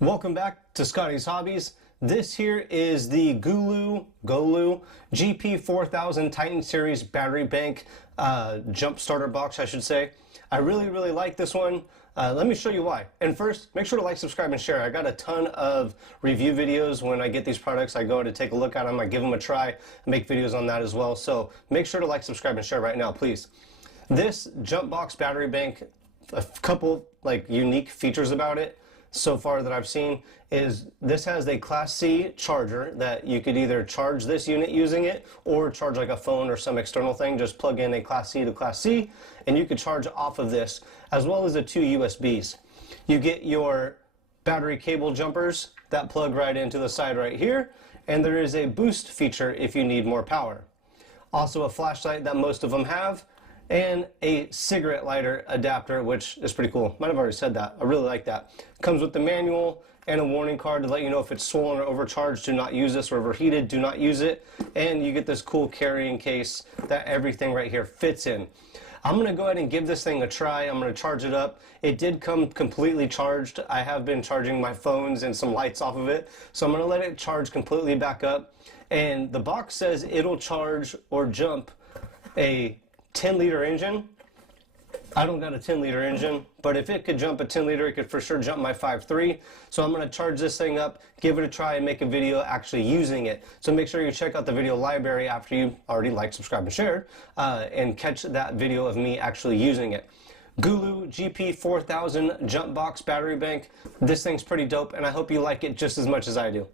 Welcome back to Scotty's Hobbies. This here is the GOOLOO GP4000 Titan Series battery bank jump starter box, I should say. I really like this one. Let me show you why. And first, make sure to like, subscribe, and share. I got a ton of review videos when I get these products. I go to take a look at them, I give them a try, and make videos on that as well. So make sure to like, subscribe, and share right now, please. This jump box battery bank, a couple like unique features about it so far that I've seen is this has a Class C charger that you could either charge this unit using it or charge like a phone or some external thing. Just plug in a Class C to Class C and you could charge off of this, as well as the two USBs. You get your battery cable jumpers that plug right into the side right here, and there is a boost feature if you need more power. Also a flashlight that most of them have, and a cigarette lighter adapter, which is pretty cool. Might have already said that. I really like that. Comes with the manual and a warning card to let you know if it's swollen or overcharged, do not use this, or overheated, do not use it. And you get this cool carrying case that everything right here fits in. I'm going to go ahead and give this thing a try. I'm going to charge it up. It did come completely charged. I have been charging my phones and some lights off of it. So I'm going to let it charge completely back up. And the box says it'll charge or jump a 10-liter engine. I don't got a 10-liter engine, but if it could jump a 10-liter, it could for sure jump my 5.3. So I'm going to charge this thing up, give it a try, and make a video actually using it. So make sure you check out the video library after you already liked, subscribed, and shared, and catch that video of me actually using it. GOOLOO GP4000 Jump Box Battery Bank. This thing's pretty dope, and I hope you like it just as much as I do.